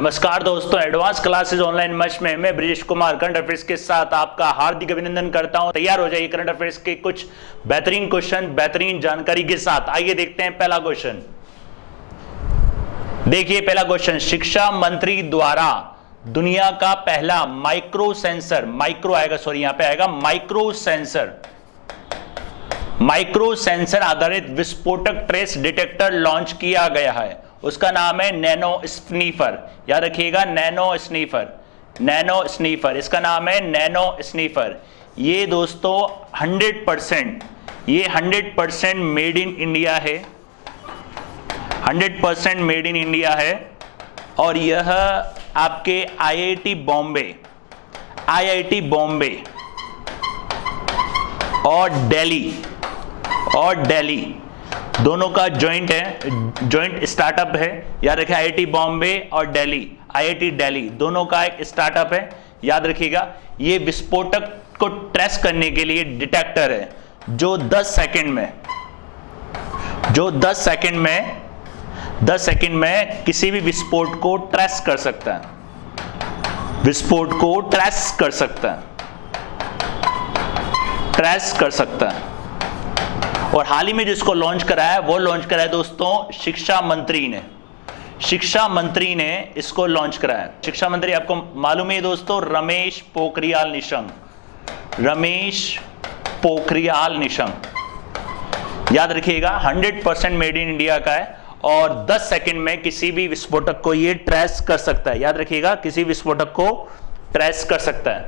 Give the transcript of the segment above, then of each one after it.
नमस्कार दोस्तों, advance classes online मंच में मैं ब्रिजेश कुमार करंट अफेयर्स के साथ आपका हार्दिक अभिनंदन करता हूं। तैयार हो जाइए करंट अफेयर्स के कुछ बेहतरीन क्वेश्चन बेहतरीन जानकारी के साथ। आइए देखते हैं पहला क्वेश्चन। देखिए पहला क्वेश्चन, शिक्षा मंत्री द्वारा दुनिया का पहला माइक्रो सेंसर, माइक्रो आएगा सॉरी यहां पे आएगा माइक्रो सेंसर आधारित विस्फोटक ट्रेस डिटेक्टर लॉन्च किया गया है। उसका नाम है नैनो स्नीफर। याद रखिएगा नैनो स्नीफर, इसका नाम है नैनो स्नीफर। ये दोस्तों 100% मेड इन इंडिया है, 100% मेड इन इंडिया है। और यह आपके आईआईटी बॉम्बे और दिल्ली दोनों का जॉइंट स्टार्टअप है। याद रखिए आईआईटी बॉम्बे और आईआईटी दिल्ली दोनों का एक स्टार्टअप है। याद रखिएगा ये विस्फोटक को ट्रेस करने के लिए डिटेक्टर है जो 10 सेकंड में किसी भी विस्फोट को ट्रेस कर सकता है। और हाल ही में जिसको लॉन्च कराया वो लॉन्च कराया दोस्तों शिक्षा मंत्री ने इसको लॉन्च कराया। शिक्षा मंत्री आपको मालूम है दोस्तों, रमेश पोखरियाल निशंक। याद रखिएगा 100% मेड इन इंडिया का है और 10 सेकंड में किसी भी विस्फोटक को ये ट्रेस कर सकता है। याद रखिएगा किसी विस्फोटक को ट्रेस कर सकता है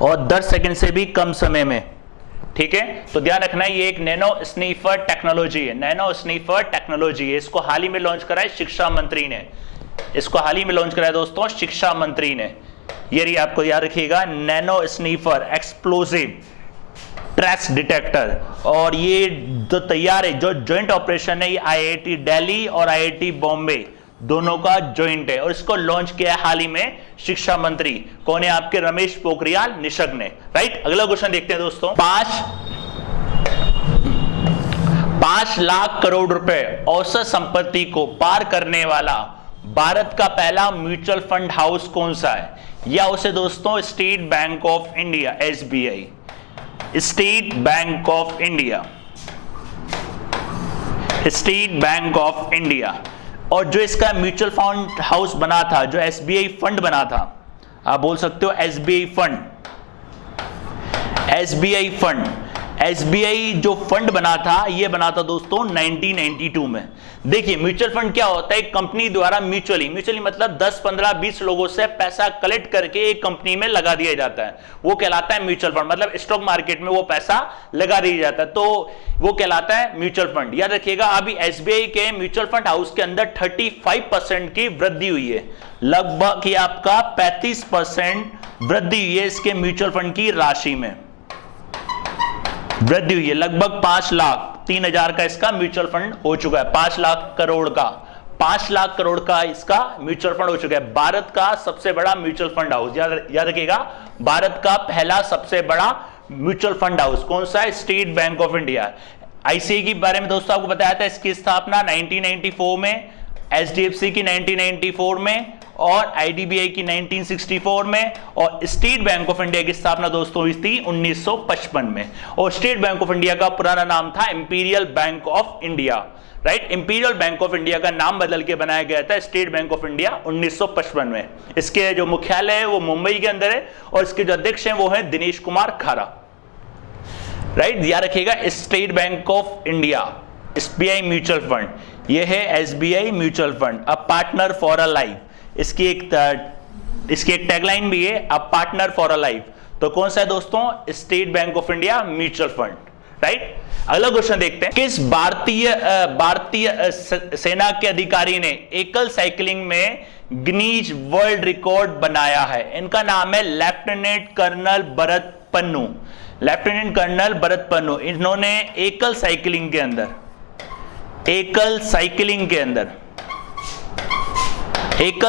और 10 सेकंड से भी कम समय में। ठीक है, तो ध्यान रखना है ये एक नैनो स्नीफर टेक्नोलॉजी है। इसको हाल ही में लॉन्च करा है शिक्षा मंत्री ने, दोस्तों शिक्षा मंत्री ने। ये रही आपको याद रखिएगा nano sniffer explosive trace detector. और ये जो तैयार है, जो जॉइंट ऑपरेशन है, ये आईआईटी दिल्ली और आईआईटी बॉम्बे दोनों का जॉइंट है और इसको लॉन्च किया हाल ही में शिक्षा मंत्री। कौन है आपके? रमेश पोखरियाल निशंक ने। राइट, अगला क्वेश्चन देखते हैं दोस्तों। 5 लाख करोड़ रुपए औसत संपत्ति को पार करने वाला भारत का पहला म्यूचुअल फंड हाउस कौन सा है? या उसे दोस्तों state bank of India, SBI, state bank of India. और जो इसका म्यूचुअल फंड हाउस बना था, जो एसबीआई फंड बना था, आप बोल सकते हो एसबीआई जो फंड बना था, ये बना था दोस्तों 1992 में। देखिए म्यूचुअल फंड क्या होता है? एक कंपनी द्वारा म्यूचुअली मतलब 10, 15, 20 लोगों से पैसा कलेक्ट करके एक कंपनी में लगा दिया जाता है, वो कहलाता है म्यूचुअल फंड। मतलब स्टॉक मार्केट में वो पैसा लगा दिया जाता है तो वो कहलाता है म्यूचुअल फंड। याद रखिएगा अभी एसबीआई के म्यूचुअल फंड हाउस के अंदर 35% की वृद्धि हुई है, लगभग ये आपका 35% वृद्धि हुई है इसके म्यूचुअल फंड की राशि में वृद्धि हुई है। लगभग 5,03,000 का इसका म्यूचुअल फंड हो चुका है। 5 लाख करोड़ का इसका म्यूचुअल फंड हो चुका है। भारत का सबसे बड़ा म्यूचुअल फंड हाउस, याद रखिएगा भारत का पहला सबसे बड़ा म्यूचुअल फंड हाउस कौन सा है? State bank of India. ICI के बारे में दोस्तों आपको बताया था, इसकी स्थापना 1994 में, एचडीएफसी की 1994 में और आईडीबीआई की 1964 में, और स्टेट बैंक ऑफ इंडिया की स्थापना दोस्तों हुई थी 1955 में। और स्टेट बैंक ऑफ इंडिया का पुराना नाम था imperial bank of India. Right, imperial bank of India का नाम बदल के बनाया गया था स्टेट बैंक ऑफ इंडिया 1955 में। इसके जो मुख्यालय है वो मुंबई के अंदर है और इसके जो अध्यक्ष हैं वो है दिनेश कुमार खारा। राइट, याद रखिएगा state bank of India, SBI mutual fund, ये है SBI mutual fund, a partner for a life. इसकी एक टैगलाइन भी है, a partner for a life. तो कौन सा है दोस्तों? State bank of India mutual fund. Right, अगला क्वेश्चन देखते हैं। किस भारतीय सेना के अधिकारी ने एकल साइकिलिंग में गिनीज वर्ल्ड रिकॉर्ड बनाया है? इनका नाम है लेफ्टिनेंट कर्नल भरत पन्नू। इन्होंने एकल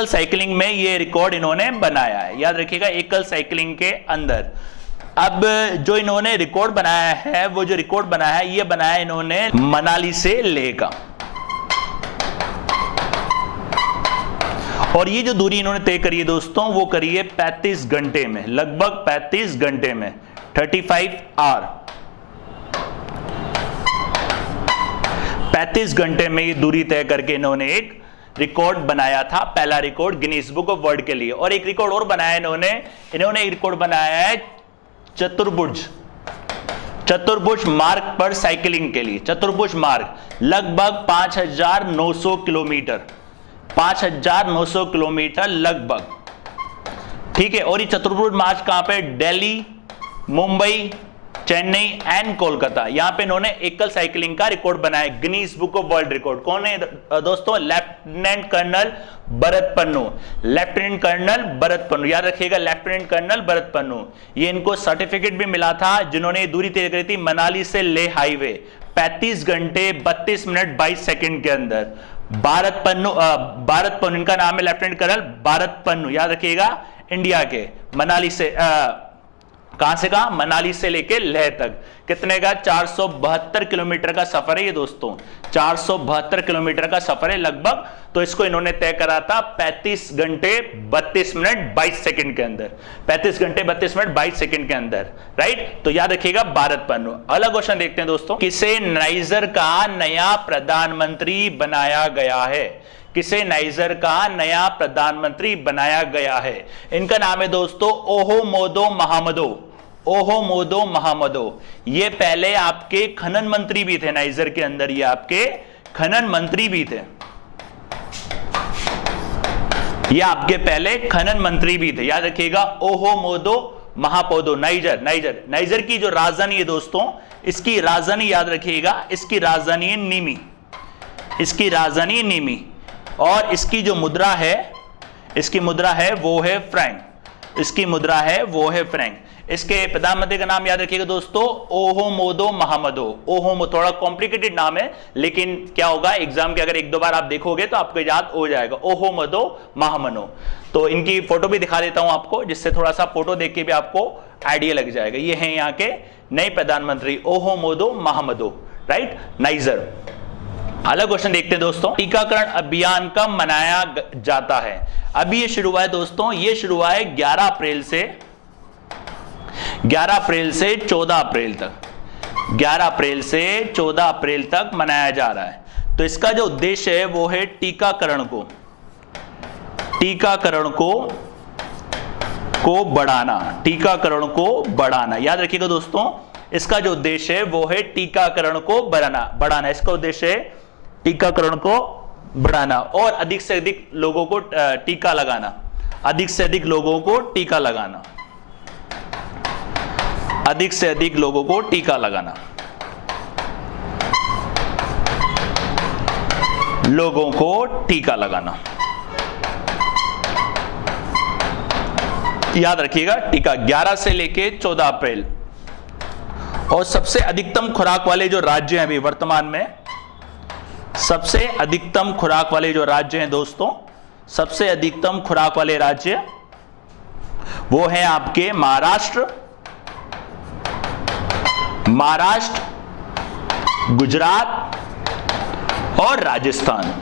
साइकिलिंग में ये रिकॉर्ड इन्होंने बनाया है। याद रखिएगा एकल साइकिलिंग के अंदर। अब जो इन्होंने रिकॉर्ड बनाया है, वो जो रिकॉर्ड बनाया है ये बनाया इन्होंने मनाली से लेह का। और ये जो दूरी इन्होंने तय करी है दोस्तों, वो करी है 35 घंटे में, लगभग 35 घंटे में, 35 आवर। 35 घंटे में ये दूरी तय करके इन्होंने एक रिकॉर्ड बनाया था, पहला record Guinness book of world के लिए। और एक रिकॉर्ड और बनाया इन्होंने एक रिकॉर्ड बनाया है चतुर्भुज मार्ग पर साइकिलिंग के लिए। चतुर्भुज मार्ग लगभग 5,900 किलोमीटर, 5,900 किलोमीटर लगभग, ठीक है। और ये चतुर्भुज मार्ग कहां पे? दिल्ली, मुंबई, चेन्नई एंड कोलकाता, यहां पे इन्होंने एकल साइकिलिंग का रिकॉर्ड बनाया, Guinness book of world record. कौन है दोस्तों? Lieutenant colonel Bharat Pannu, lieutenant colonel Bharat Pannu, याद रखिएगा, लेफ्टिनेंट कर्नल भरत पन्नू। ये इनको सर्टिफिकेट भी मिला था जिन्होंने दूरी तय करी थी मनाली से लेह हाईवे 35 घंटे 32 मिनट 22 सेकंड के अंदर। भारत पन्नू इनका नाम है, लेफ्टिनेंट कर्नल भारत पन्नू, याद रखिएगा, इंडिया के, मनाली से कहां से कहां? मनाली से लेके लेह तक। कितने का? 472 किलोमीटर का सफर है ये दोस्तों, 472 किलोमीटर का सफर है लगभग। तो इसको इन्होंने तय करा था 35 घंटे 32 मिनट 22 सेकंड के अंदर, 35 घंटे 32 मिनट 22 सेकंड के अंदर, राइट। तो याद रखिएगा भारत पन्नू। अगला क्वेश्चन देखते हैं दोस्तों, किसे नाइजर का नया प्रधानमंत्री बनाया गया है? किसे नाइजर का नया प्रधानमंत्री बनाया गया है? इनका नाम है दोस्तों ओहोमोदो महामदो, ओहोमोदो महामदो। ये पहले आपके खनन मंत्री भी थे नाइजर के अंदर, ये आपके खनन मंत्री भी थे, ये आपके पहले खनन मंत्री भी थे, याद रखिएगा, ओहोमोदो महापोदो। नाइजर की जो राजधानी है दोस्तों, इसकी राजधानी याद रखिएगा, इसकी राजधानी है निमी, इसकी राजधानी निमी। और इसकी जो मुद्रा है, इसकी मुद्रा है वो है फ्रैंक, इसकी मुद्रा है वो है फ्रैंक। इसके प्रधानमंत्री का नाम याद रखिएगा दोस्तों, ओहोमोदो महामदो। ओहोमो थोड़ा कॉम्प्लिकेटेड नाम है, लेकिन क्या होगा एग्जाम के अगर एक दो बार आप देखोगे तो आपको याद हो जाएगा, ओहोमोदो महामनो। तो इनकी फोटो भी दिखा देता हूं आपको, जिससे थोड़ा सा फोटो देख के भी आपको आइडिया लग जाएगा। ये है यहाँ के नए प्रधानमंत्री ओहोमोदो महामदो, राइट, नाइजर। अगला क्वेश्चन देखते हैं दोस्तों, टीकाकरण अभियान कब मनाया जाता है? अभी ये शुरू हुआ है दोस्तों, ये शुरू हुआ है 11 अप्रैल से 14 अप्रैल तक, 11 अप्रैल से 14 अप्रैल तक मनाया जा रहा है। तो इसका जो उद्देश्य है वो है टीकाकरण को बढ़ाना, टीकाकरण को बढ़ाना। याद रखिएगा दोस्तों, इसका जो उद्देश्य है वो है टीकाकरण को बढ़ाना। इसका उद्देश्य है टीकाकरण को बढ़ाना और अधिक से अधिक लोगों को टीका लगाना, अधिक से अधिक लोगों को टीका लगाना, अधिक से अधिक लोगों को टीका लगाना, लोगों को टीका लगाना। याद रखिएगा, टीका 11 से लेके 14 अप्रैल। और सबसे अधिकतम खुराक वाले जो राज्य हैं अभी वर्तमान में, सबसे अधिकतम खुराक वाले जो राज्य हैं दोस्तों, सबसे अधिकतम खुराक वाले राज्य वो हैं आपके महाराष्ट्र, गुजरात और राजस्थान।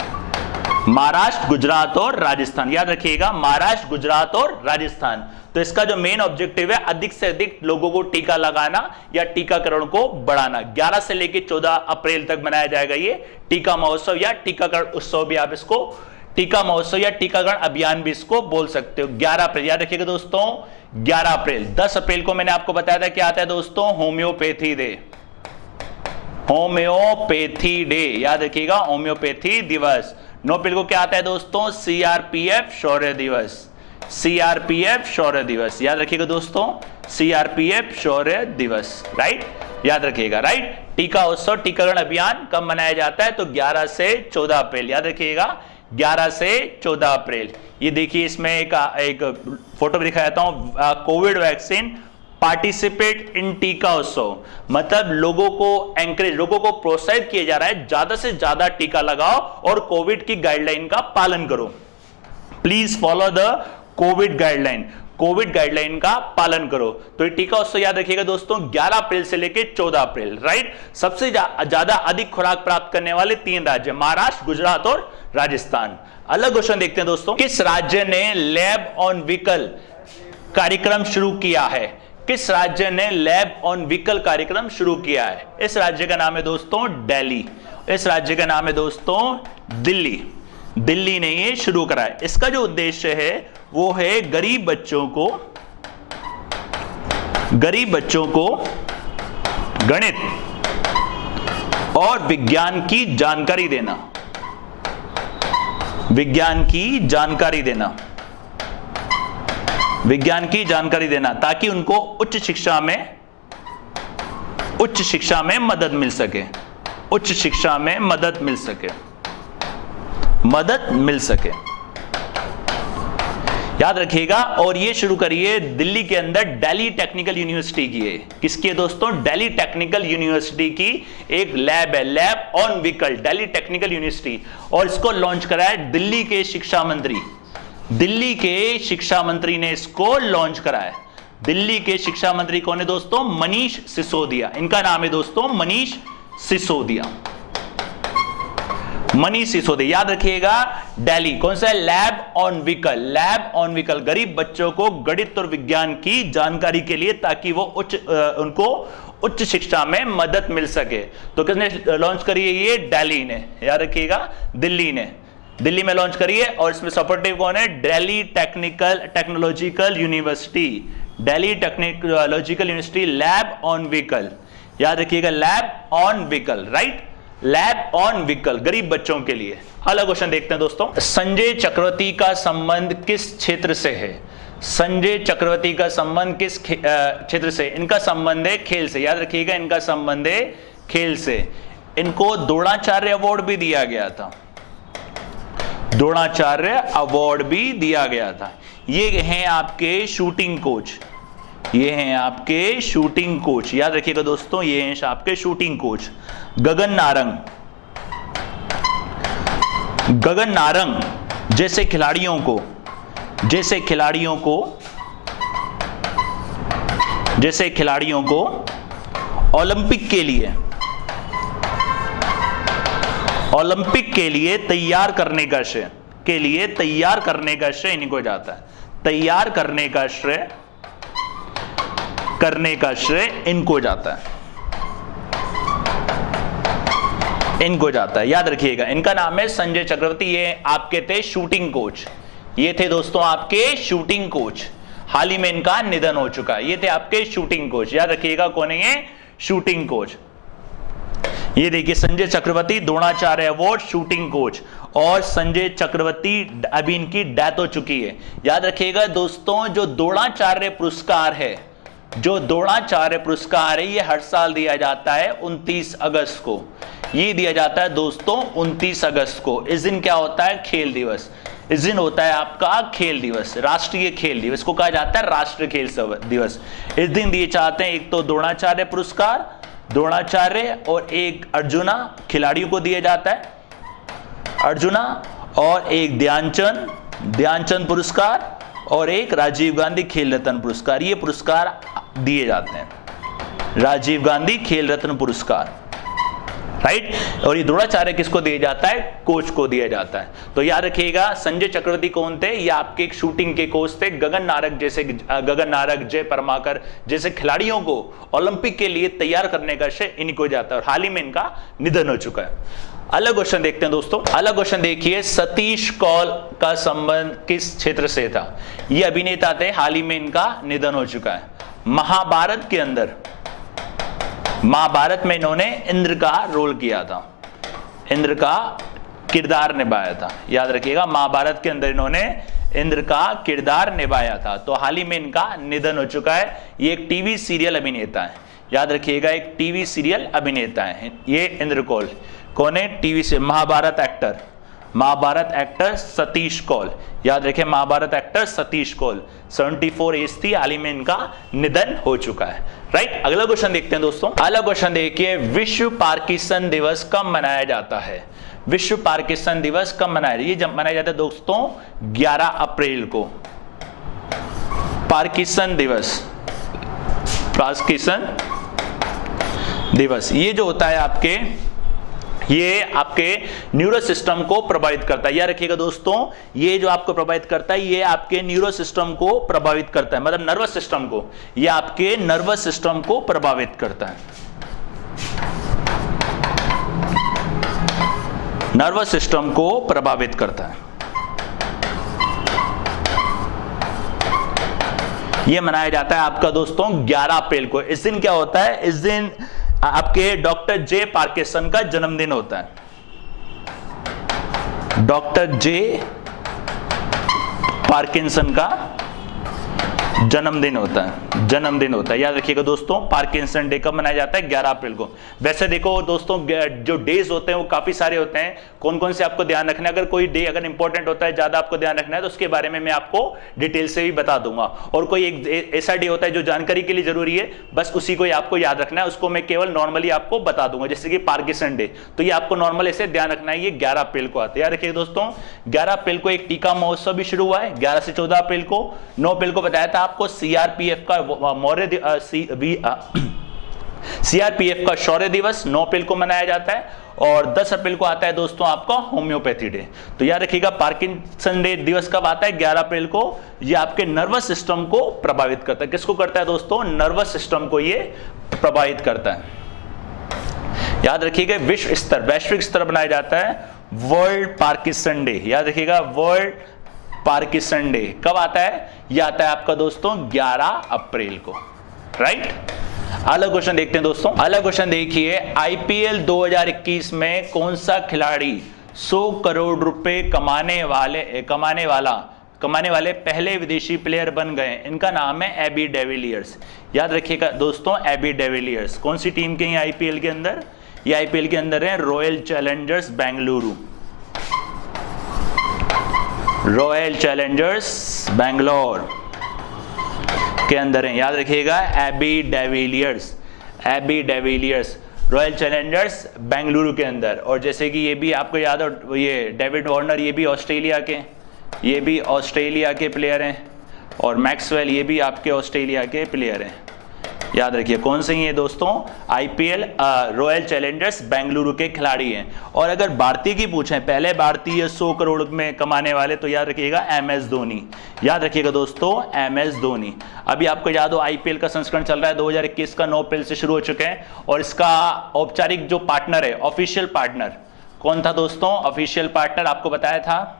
महाराष्ट्र, गुजरात और राजस्थान, याद रखिएगा, महाराष्ट्र, गुजरात और राजस्थान। तो इसका जो मेन ऑब्जेक्टिव है अधिक से अधिक लोगों को टीका लगाना या टीकाकरण को बढ़ाना। 11 से लेकर 14 अप्रैल तक मनाया जाएगा ये टीका महोत्सव या टीकाकरण उत्सव भी आप इसको, टीका महोत्सव या टीकाकरण अभियान भी इसको बोल सकते हो। 11 अप्रैल याद रखिएगा दोस्तों, 11 अप्रैल। 10 अप्रैल को मैंने आपको बताया था क्या आता है दोस्तों, होम्योपैथी डे, होम्योपैथी डे, याद रखिएगा, होम्योपैथी दिवस। 9 अप्रैल को क्या आता है दोस्तों, सीआरपीएफ शौर्य दिवस, सीआरपीएफ शौर्य दिवस, याद रखिएगा दोस्तों, सीआरपीएफ शौर्य दिवस, राइट, याद रखिएगा, राइट। टीका उत्सव, टीकाकरण अभियान कब मनाया जाता है? तो 11 से 14 अप्रैल, याद रखिएगा, 11 से 14 अप्रैल। ये देखिए, इसमें एक फोटो भी दिखाता हूं, कोविड वैक्सीन पार्टिसिपेट इन टीका उत्सव, मतलब लोगों को एंकरेज, लोगों को प्रोत्साहित किया जा रहा है ज्यादा से ज्यादा टीका लगाओ और कोविड की गाइडलाइन का पालन करो। Please follow the Covid guideline. Covid guideline का पालन करो। तो ये टीका उत्सव याद रखिएगा दोस्तों 11 अप्रैल से लेकर 14 अप्रैल, राइट। सबसे ज्यादा अधिक खुराक प्राप्त करने वाले 3 राज्य महाराष्ट्र, गुजरात और राजस्थान। अगला क्वेश्चन देखते हैं दोस्तों, किस राज्य ने लैब ऑन व्हीकल कार्यक्रम शुरू किया है? किस राज्य ने लैब ऑन व्हीकल कार्यक्रम शुरू किया है? इस राज्य का नाम है दोस्तों दिल्ली। इस राज्य का नाम है दोस्तों दिल्ली। दिल्ली ने ये शुरू करा है। इसका जो उद्देश्य है वो है गरीब बच्चों को गणित और विज्ञान की जानकारी देना, विज्ञान की जानकारी देना ताकि उनको उच्च शिक्षा में मदद मिल सके, उच्च शिक्षा में मदद मिल सके। याद रखिएगा। और ये शुरू करिए दिल्ली के अंदर दिल्ली टेक्निकल यूनिवर्सिटी की है। किसकी है दोस्तों? दिल्ली टेक्निकल यूनिवर्सिटी की एक लैब है, lab on vehicle, Delhi technical university. और इसको लॉन्च करा है दिल्ली के शिक्षा मंत्री। दिल्ली के शिक्षा मंत्री ने इसको लॉन्च करा है। दिल्ली के शिक्षा मंत्री कौन है दोस्तों? मनीष सिसोदिया। इनका नाम है दोस्तों मनीष सिसोदिया। मनीष सिसोदिया। याद रखिएगा दिल्ली कौन सा है? Lab on vehicle, lab on vehicle, गरीब बच्चों को गणित और विज्ञान की जानकारी के लिए ताकि वो उनको उच्च शिक्षा में मदद मिल सके। तो किसने लॉन्च करी है? ये दिल्ली ने। याद रखिएगा दिल्ली ने, दिल्ली में लॉन्च करी है। और इसमें सपोर्टिव कौन है? Delhi technological university, Delhi technological university lab on vehicle. याद रखिएगा lab on vehicle, right, lab on vehicle, गरीब बच्चों के लिए। अगला क्वेश्चन देखते हैं दोस्तों, संजय चक्रवर्ती का संबंध किस क्षेत्र से है? संजय चक्रवर्ती का संबंध किस क्षेत्र से? इनका संबंध है खेल से। याद रखिएगा इनका संबंध है खेल से। इनको द्रोणाचार्य अवार्ड भी दिया गया था, द्रोणाचार्य अवार्ड भी दिया गया था। ये हैं आपके शूटिंग कोच, ये हैं आपके शूटिंग कोच। याद रखिएगा दोस्तों ये हैं आपके शूटिंग कोच। गगन नारंग जैसे खिलाड़ियों को ओलंपिक के लिए तैयार करने का श्रेय इनको जाता है। तैयार करने का श्रेय इनको जाता है। याद रखिएगा इनका नाम है संजय चक्रवर्ती। ये आपके थे शूटिंग कोच, ये थे दोस्तों आपके शूटिंग कोच। हाल ही में इनका निधन हो चुका है। ये थे आपके शूटिंग कोच। याद रखिएगा कौन है ये? Shooting coach. ये देखिए संजय चक्रवर्ती, द्रोणाचार्य अवार्ड, शूटिंग कोच। और संजय चक्रवर्ती अभी इनकी डेथ हो चुकी है। याद रखिएगा दोस्तों जो द्रोणाचार्य पुरस्कार है, ये हर साल दिया जाता है 29 अगस्त को। ये दिया जाता है दोस्तों 29 अगस्त को। इस दिन क्या होता है? खेल दिवस। इस दिन होता है आपका खेल दिवस, राष्ट्रीय खेल दिवस को कहा जाता है राष्ट्रीय खेल दिवस। इस दिन दिए जाते हैं एक तो द्रोणाचार्य पुरस्कार, द्रोणाचार्य, और एक अर्जुना खिलाड़ियों को दिया जाता है, अर्जुना, और एक ध्यानचंद पुरस्कार, और एक राजीव गांधी खेल रत्न पुरस्कार। ये पुरस्कार दिए जाते हैं, राजीव गांधी खेल रत्न पुरस्कार, राइट। और ये द्रोणाचार्य किसको दिया जाता है? कोच को दिया जाता है। तो याद रखिएगा संजय चक्रवर्ती कौन थे? ये आपके एक शूटिंग के कोच थे। गगन नारंग, जय परमाकर जैसे खिलाड़ियों को ओलंपिक के लिए तैयार करने का श्रेय इनको जाता है। और हाल ही में इनका निधन हो चुका है। अलग क्वेश्चन देखते हैं दोस्तों। अलग क्वेश्चन देखिए, सतीश कौल का संबंध किस क्षेत्र से था? ये अभिनेता थे, हाल ही में इनका निधन हो चुका है। महाभारत में इन्होंने इंद्र का रोल किया था, इंद्र का किरदार निभाया था। याद रखिएगा महाभारत के अंदर इन्होंने इंद्र का किरदार निभाया था। तो हाल ही में इनका निधन हो चुका है। ये एक टीवी सीरियल अभिनेता है। याद रखिएगा एक टीवी सीरियल अभिनेता है ये इंद्र कौल। कौन है? टीवी से महाभारत एक्टर सतीश कौल। याद रखें महाभारत एक्टर सतीश कौल। 74 एज थी, हाल ही में इनका निधन हो चुका है, राइट। अगला क्वेश्चन देखते हैं दोस्तों। अगला क्वेश्चन देखिए, विश्व पार्किंसन दिवस कब मनाया जाता है? विश्व पार्किंसन दिवस कब मनाया? ये जब मनाया जाता है दोस्तों 11 अप्रैल को। पार्किंसन दिवस, पार्किंसन दिवस ये जो होता है आपके, ये आपके न्यूरो सिस्टम को प्रभावित करता है। याद रखिएगा दोस्तों, ये जो आपको प्रभावित करता है ये आपके न्यूरो सिस्टम को प्रभावित करता है, मतलब नर्वस सिस्टम को, ये आपके नर्वस सिस्टम को प्रभावित करता है, नर्वस सिस्टम को प्रभावित करता है। ये मनाया जाता है आपका दोस्तों 11 अप्रैल को। इस दिन क्या होता है, इस दिन आपके डॉक्टर जे पार्किंसन का जन्मदिन होता है, डॉक्टर जे पार्किंसन का जन्मदिन होता है, जन्मदिन होता है। याद रखिएगा दोस्तों, पार्किंसन डे कब मनाया जाता है, 11 अप्रैल को। वैसे देखो दोस्तों, जो डेज होते हैं वो काफी सारे होते हैं, कौन कौन से आपको ध्यान रखना है। अगर कोई डे अगर इंपॉर्टेंट होता है, ज्यादा आपको ध्यान रखना है, तो उसके बारे में मैं आपको डिटेल से भी बता दूंगा। और कोई एक ऐसा डे होता है जो जानकारी के लिए जरूरी है, बस उसी को आपको याद रखना है, उसको मैं केवल नॉर्मली आपको बता दूंगा। जैसे कि पार्किंसन डे, तो ये आपको नॉर्मल ऐसे ध्यान रखना है, ये 11 अप्रैल को आता है। याद रखिए दोस्तों, 11 अप्रैल को एक टीका महोत्सव भी शुरू हुआ है, 11 से 14 अप्रैल को। 9 अप्रैल को बताया था आपको सीआरपीएफ का मौर्य सीआरपीएफ का शौर्य दिवस 9 अप्रैल को मनाया जाता है। और 10 अप्रैल को आता है दोस्तों आपका होम्योपैथी डे। तो याद रखिएगा, पार्किंसन डे दिवस कब आता है, 11 अप्रैल को। ये आपके नर्वस सिस्टम को प्रभावित करता है। किसको करता है दोस्तों, नर्वस सिस्टम को ये प्रभावित करता है। याद रखिएगा, विश्व स्तर, वैश्विक स्तर बनाया जाता है वर्ल्ड पार्किंसन डे। याद रखिएगा, वर्ल्ड पार्किंसन डे कब आता है, यह आता है आपका दोस्तों 11 अप्रैल को, राइट। अगला क्वेश्चन देखते हैं दोस्तों। अगला क्वेश्चन देखिए, आईपीएल 2021 में कौन सा खिलाड़ी 100 करोड़ रुपए कमाने वाले पहले विदेशी प्लेयर बन गए। इनका नाम है एबी डेविलियर्स। याद रखिएगा दोस्तों, एबी डेविलियर्स कौन सी टीम के हैं आईपीएल के अंदर, ये आईपीएल के अंदर है Royal Challengers Bengaluru, Royal Challengers Bangalore के अंदर है। याद रखिएगा, AB de Villiers, AB de Villiers Royal Challengers Bengaluru के अंदर। और जैसे कि ये भी आपको याद हो, ये डेविड वार्नर, ये भी ऑस्ट्रेलिया के प्लेयर हैं। और मैक्सवेल, ये भी आपके ऑस्ट्रेलिया के प्लेयर हैं। याद रखिए, कौन से ये दोस्तों, आईपीएल रॉयल चैलेंजर्स बेंगलुरु के खिलाड़ी हैं। और अगर भारतीय की पूछें, पहले भारतीय 100 करोड़ में कमाने वाले, तो याद रखिएगा एमएस धोनी। याद रखिएगा दोस्तों, एमएस धोनी। अभी आपको याद हो, आईपीएल का संस्करण चल रहा है 2021 का, 9 अप्रैल से शुरू हो चुके हैं। और इसका औपचारिक जो पार्टनर है, ऑफिशियल पार्टनर कौन था दोस्तों, ऑफिशियल पार्टनर आपको बताया था,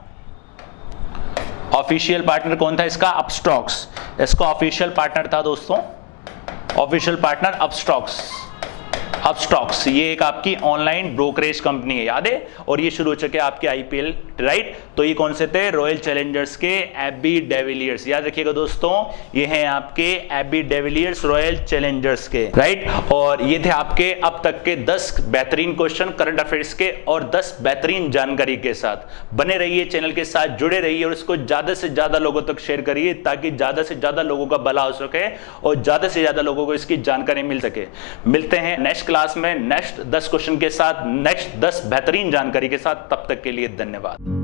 ऑफिशियल पार्टनर कौन था इसका, अपस्टॉक्स। इसका ऑफिशियल पार्टनर था दोस्तों, ऑफिशियल पार्टनर अपस्टॉक्स। ये एक आपकी ऑनलाइन ब्रोकरेज कंपनी है, याद है। और ये शुरू हो चुके आपके आईपीएल, राइट। तो ये कौन से थे, रॉयल चैलेंजर्स के एबी डेविलियर्स। याद रखिएगा दोस्तों, ये हैं आपके एबी डेविलियर्स रॉयल चैलेंजर्स के, राइट। और ये थे आपके अब तक के 10 बेहतरीन क्वेश्चन करंट अफेयर्स के और 10 बेहतरीन जानकारी के साथ। बने रहिए, चैनल के साथ जुड़े रहिए और इसको ज्यादा से ज्यादा लोगों तक शेयर करिए, ताकि ज्यादा से ज्यादा लोगों का भला हो सके और ज्यादा से ज्यादा लोगों को इसकी जानकारी मिल सके। मिलते हैं नेक्स्ट क्लास में नेक्स्ट 10 क्वेश्चन के साथ, नेक्स्ट 10 बेहतरीन जानकारी के साथ। तब तक के लिए धन्यवाद।